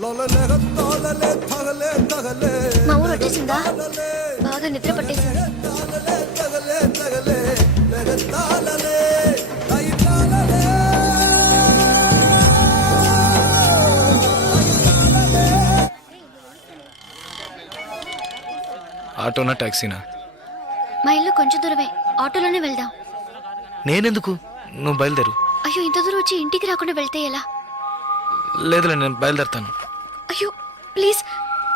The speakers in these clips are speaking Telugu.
మా ఊరు వచ్చేసిందా? బాగా నిద్ర పట్టేసింది. ఆటోనా టాక్సీనా? మా ఇల్లు కొంచెం దూరమే, ఆటోలోనే వెళ్దాం. నేనెందుకు, నువ్వు బయలుదేరు. అయ్యో, ఇంత దూరం వచ్చి ఇంటికి రాకుండా వెళ్తే ఎలా? లేదులే, నేను బయలుదేరుతాను. అయ్యో ప్లీజ్,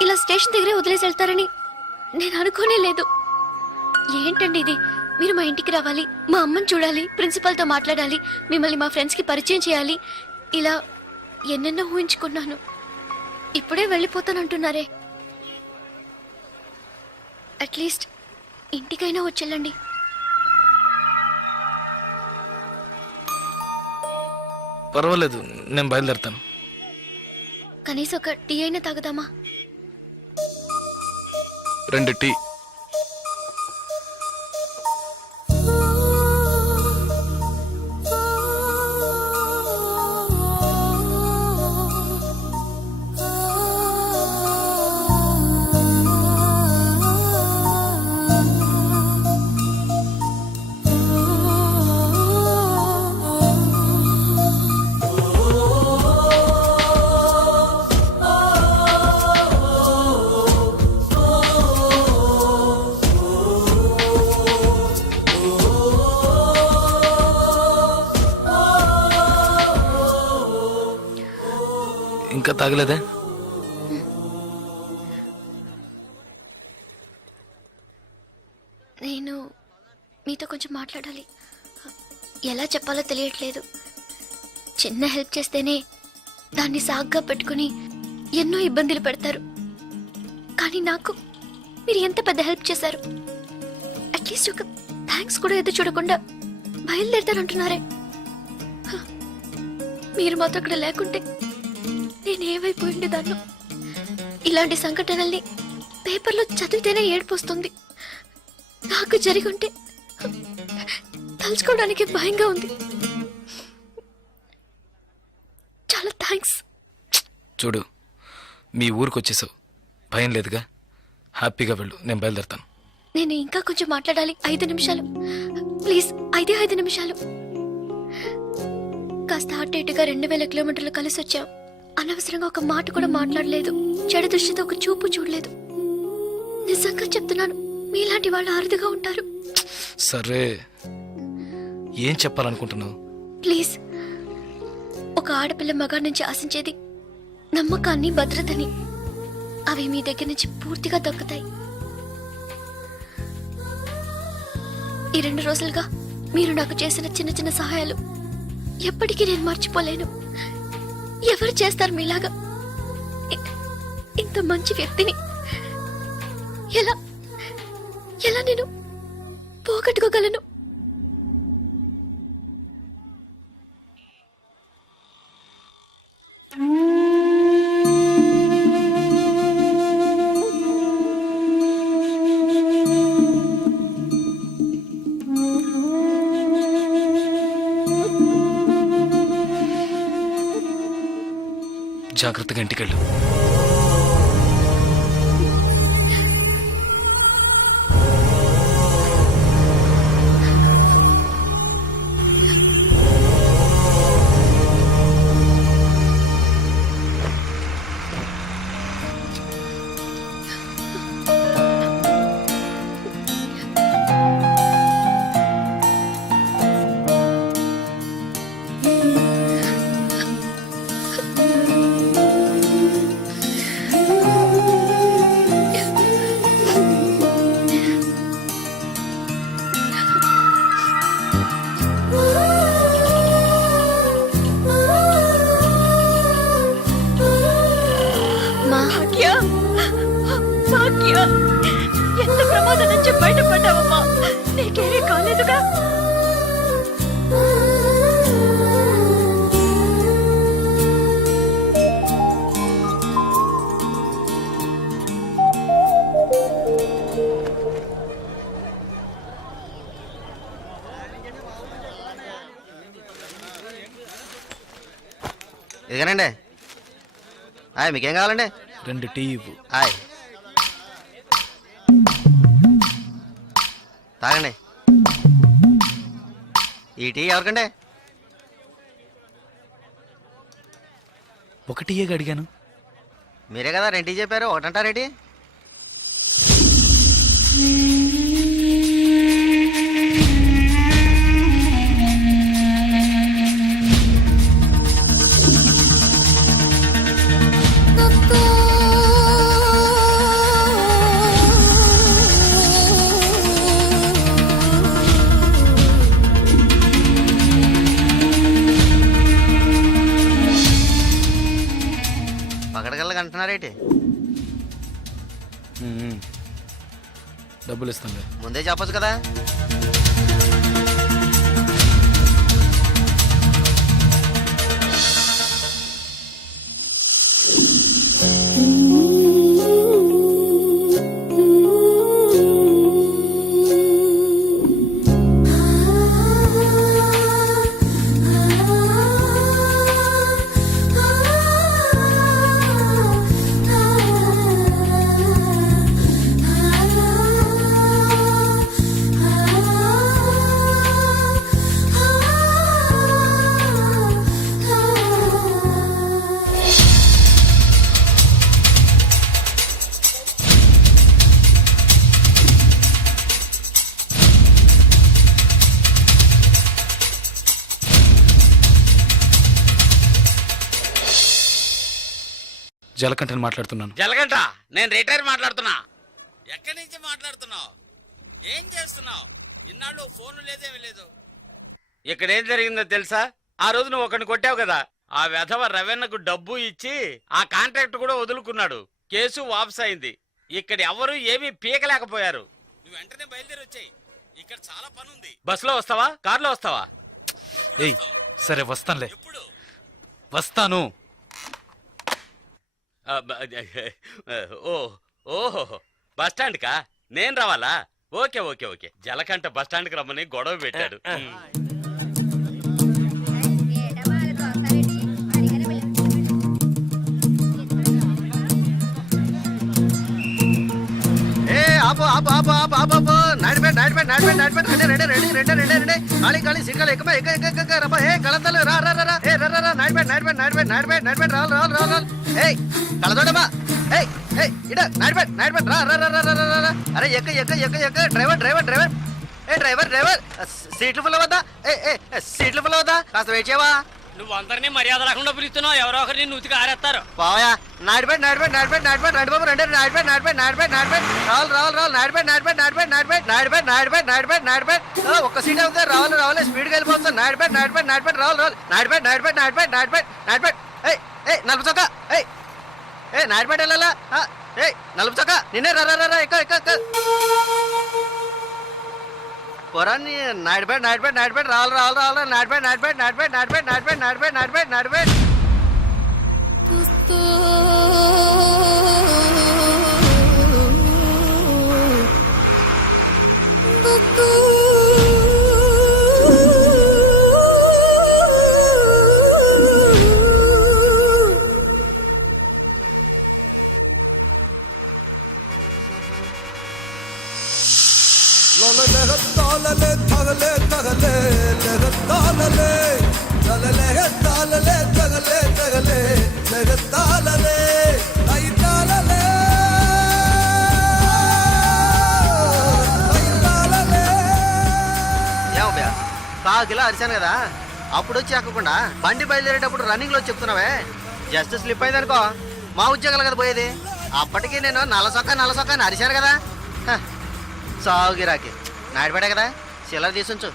ఇలా స్టేషన్ దగ్గరే వదిలేసి వెళ్తారని నేను అనుకోనే లేదు. ఏంటండి ఇది? మీరు మా ఇంటికి రావాలి, మా అమ్మని చూడాలి, ప్రిన్సిపల్తో మాట్లాడాలి, మిమ్మల్ని మా ఫ్రెండ్స్కి పరిచయం చేయాలి, ఇలా ఎన్నెన్నో ఊహించుకున్నాను. ఇప్పుడే వెళ్ళిపోతానంటున్నారే. అట్లీస్ట్ ఇంటికైనా వచ్చేళ్ళండి. పర్వాలేదు, నేను బయలుదేరుతాను. కనీసం ఒక టీ అయినా తాగుదామా? 2 టీ. ఇంకా తాగలేదే? నేను మీతో కొంచెం మాట్లాడాలి. ఎలా చెప్పాలో తెలియట్లేదు. చిన్న హెల్ప్ చేస్తేనే దాన్ని సాగ్గా పెట్టుకుని ఎన్నో ఇబ్బందులు పెడతారు. కానీ నాకు మీరు ఎంత పెద్ద హెల్ప్ చేశారు. అట్లీస్ట్ ఒక థ్యాంక్స్ కూడా ఎదురు చూడకుండా బయలుదేరుతానంటున్నారే. మీరు మాతో అక్కడ లేకుంటే నేను ఏమైపోయింది దాన్ని. ఇలాంటి సంఘటనల్ని పేపర్లో చదివితేనే ఏడుపు వస్తుంది. నాకు జరిగి ఉంటే తలుచుకోవడానికి భయంగా ఉంది. చాలా థ్యాంక్స్. చూడు, మీ ఊరికి వచ్చేసావు, భయం లేదుగా, హ్యాపీగా వెళ్ళు. నేను బయలుదేరుతాను. నేను ఇంకా కొంచెం మాట్లాడాలి. 5 నిమిషాలు ప్లీజ్, 5 నిమిషాలు. కాస్త అటు ఇటుగా 2000 కిలోమీటర్లు కలిసి వచ్చాం. అనవసరంగా ఒక మాట కూడా మాట్లాడలేదు. చెడు దృష్టితో ఒక చూపు చూడలేదు. నిజంగా చెప్తున్నాను, మీలాంటి వాళ్ళు అరుదుగా ఉంటారు. సరే, ఏం చెప్పాలనుకుంటున్నావు? ప్లీజ్, ఒక ఆడపిల్ల మగాడి నుంచి ఆశించేది నమ్మకాన్ని, భద్రతని. అవి మీ దగ్గర నుంచి పూర్తిగా దక్కుతాయి. ఈ 2 రోజులుగా మీరు నాకు చేసిన చిన్న చిన్న సహాయాలు ఎప్పటికీ నేను మర్చిపోలేను. ఎవరు చేస్తారు మీలాగా? ఇంత మంచి వ్యక్తిని ఎలా ఎలా నేను పోగొట్టుకోగలను? జాగ్రత్తగా ఇంటికెళ్ళు. ఎంత ప్రమాదం నుంచి బయటపడ్డావమ్మా? నీకేమీ కాలేదుగా? ఇదిగోనండి. హాయ్ మీకేం కావాలండి? 2 టీ ఇవ్వు. హాయ్ తాగండి. ఈ టీ ఎవరికండి? 1 టీయే అడిగాను. మీరే కదా 2 టీ చెప్పారు, ఒకటంటారేంటి? పగడగల్లగా అంటున్నారేంటి? డబ్బులు ఇస్తాను. ముందే చెప్పచ్చు కదా. జలకంఠని మాట్లాడుతున్నాను. జలగంట, నేను రిటైర్ మాట్లాడుతున్నా. ఎక్కడి నుంచి మాట్లాడుతున్నావు? ఏం చేస్తున్నావు? ఇన్నాళ్ళు ఫోన్ లేదేమీ లేదు. ఇక్కడ ఏం జరిగిందో తెలుసా? ఆ రోజు నువ్వు ఒకరిని కొట్టావు కదా, ఆ వెధవ రవెన్నకు డబ్బు ఇచ్చి ఆ కాంట్రాక్ట్ కూడా వదులుకున్నాడు. కేసు వాపస్ అయింది. ఇక్కడ ఎవరు ఏమీ పీకలేకపోయారు. నువ్వు వెంటనే బయలుదేరి వచ్చాయి. ఇక్కడ చాలా పని ఉంది. బస్సులో వస్తావా, కారులో వస్తావా? ఏయ్ సరే వస్తానులే. ఎప్పుడు వస్తాను. ఓహో బస్ స్టాండ్ కా నేను రావాలా? Okay okay okay. Jalakanta bus stand కి రమ్మని గొడవ పెట్టాడు. ఆపు ఆపు ఆపు ఆపు ఆపు ఆపు. Nadipeta Nadipeta Nadipeta Nadipeta. Ready ready ready ready ready. ఖాళీ ఖాళీ సీట్లు ఎక్కువ ఎక్క ఎక్క ఎక్క రబ్బా. ఏ కళతలు రా రా రా. ఏ రా రా. నాడిపేట నాడిపేట నాడిపేట నాడిపేట నాడిపేట. రావాలి రావాలి రావాలి. ఏయ్ కళతోడమ్మా. ఏయ్ ఏయ్ ఇడ నాడిపేట నాడిపేట. రా రా రా రా రా. అరే ఎక్క ఎక్క ఎక్క ఎక్క. Driver driver driver. ఏ డ్రైవర్ డ్రైవర్. సీట్లు ఫుల్ అవుతా. ఏ సీట్లు ఫుల్ అవుతా. కాస్త వెయిట్ చేయవా? నువ్వు అందరినీ మర్యాద రాకుండా పిలుస్తున్నావు. ఎవరో ఒకరిని నూతికి ఆరేస్తారు. పోయా. నాడిపేట నాడిపేట నాడిపేట నాడిపేట. రండి బాబు రండి. నాడిపేట నాడిపేట నాడిపేట నాడిపేట. రావాలి రావాలి రావాలి. నాడిపేట నాడిపేట నాడిపేట నాడిపేట నాడిపేట నాడిపేట నాడిపేట నాడిపేట. ఒక్క సీట్ అవుతుంది. రావాలి రావాలి. స్పీడ్గా వెళ్ళిపోతుంది. నాడిపేట నాడిపేట నాడిపేట. రావాలి రావాలి. నాడిపేట నాడిపేట నాడిపేట నాడిపేట నాడిపేట. ఏయ్ ఏయ్ నలుపు చొక్క. ఏయ్ ఏ నాడిపేట వెళ్ళాలా? ఏయ్ నలుపు చొక్క నిన్నే. రా రా రా. ఎక్క ఎక్క ఎక్క. పొరాన్ని నాడిపేట నాడిపేట నాడిపేట. రావాలి రావాలి రావాలి. నాడిపేట నాడిపేట నాడిపేట నాడిపేట నాడిపేట నాడిపేట నాడిపేట నాడిపేట. కాకిలా అరిచాను కదా, అప్పుడు వచ్చి ఎక్కకుండా బండి బయలుదేరేటప్పుడు రన్నింగ్ లో చెప్తున్నావే. జస్ట్ స్లిప్ అయిందనుకో మా ఉద్యోగాలు కదా పోయేది. అప్పటికి నేను నల్లసొక్క అని అరిచాను కదా. సాగు గిరాకి నాడిపడే కదా. చిల్లర తీసుంచు.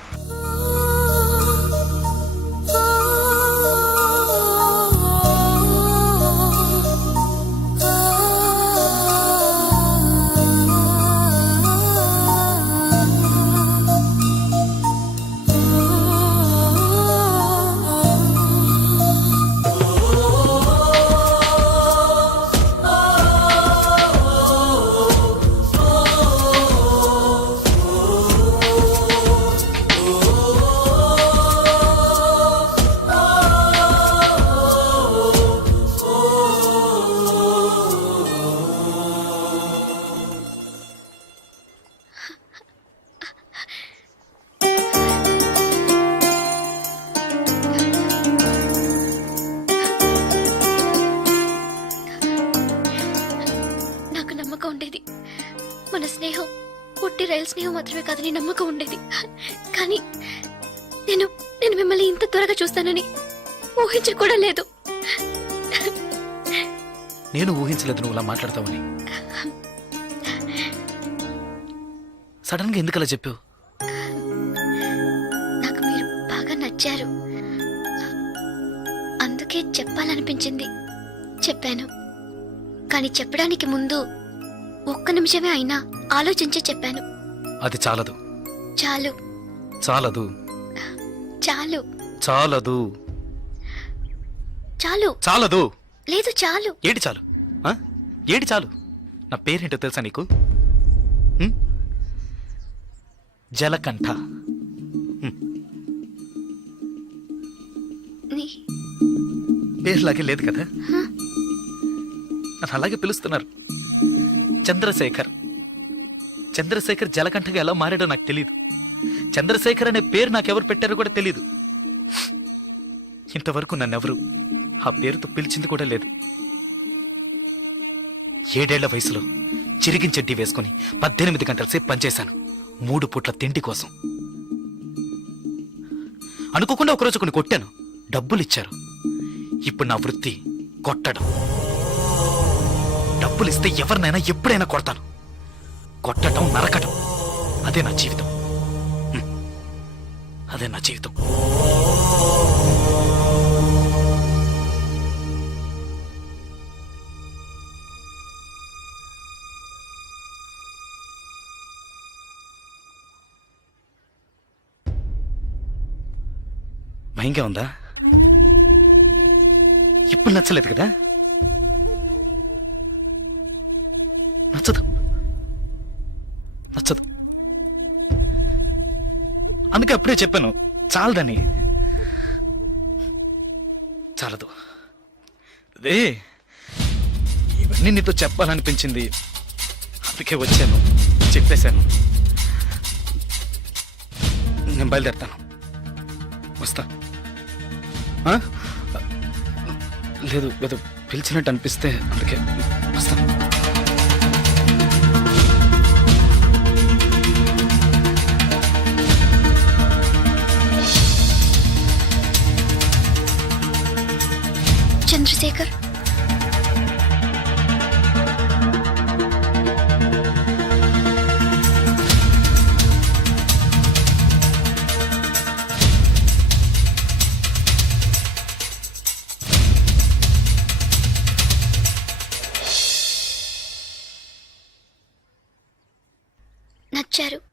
స్నేహం పుట్టి రైలు స్నేహం మాత్రమే కాదని నమ్మకం ఉండేది. కానీ నేను నేను మిమ్మల్ని ఇంత త్వరగా చూస్తానని ఊహించి కూడా లేదు. నేను ఊహించలేదు నువ్వు ఇలా మాట్లాడతావని. సడన్ గా ఎందుకు అలా చెప్పావు? నాకు మీరు బాగా నచ్చారు, అందుకే చెప్పాలనిపించింది, చెప్పాను. కానీ చెప్పడానికి ముందు ఒక్క నిమిషమే అయినా ఆలోచించి చెప్పాను. అది చాలదు. చాలు చాలదు. చాలు చాలదు. చాలు చాలదు. లేదు చాలు. ఏడి చాలు? ఆ? ఏడి చాలు? నా పేరేంటో తెలుసా నీకు? ఉం? జలకంఠ. నీ- పేరులాగే లేదు కదా? నన్ను అలాగే పిలుస్తున్నారు. చంద్రశేఖర్. చంద్రశేఖర్ జలకంఠగా ఎలా మారాడో నాకు తెలియదు. చంద్రశేఖర్ అనే పేరు నాకెవరు పెట్టారో కూడా తెలీదు. ఇంతవరకు నన్నెవరు ఆ పేరుతో పిలిచింది కూడా లేదు. 7 ఏళ్ల వయసులో చిరిగించెడ్డి వేసుకుని 18 గంటల సేపు పనిచేశాను 3 పూట్ల తిండి కోసం. అనుకోకుండా ఒకరోజు కొన్ని కొట్టాను, డబ్బులు ఇచ్చారు. ఇప్పుడు నా వృత్తి కొట్టడం. డబ్బులు ఇస్తే ఎవరినైనా ఎప్పుడైనా కొడతాను. కొట్టడం, నరకటం, అదే నా జీవితం. అదే నా జీవితం. భయంగా ఉందా? ఇప్పుడు నచ్చలేదు కదా? నచ్చదు. నచ్చదు. అందుకే అప్పుడే చెప్పాను చాలదని. చాలదు. అదే ఇవన్నీ నీతో చెప్పాలనిపించింది, అందుకే వచ్చాను, చెప్పేశాను. నేను బయలుదేరుతాను. వస్తా. ఆ? లేదు ఏదో పిలిచినట్టు అనిపిస్తే అందుకే వస్తా. చంద్రశేఖర్, నచ్చారు.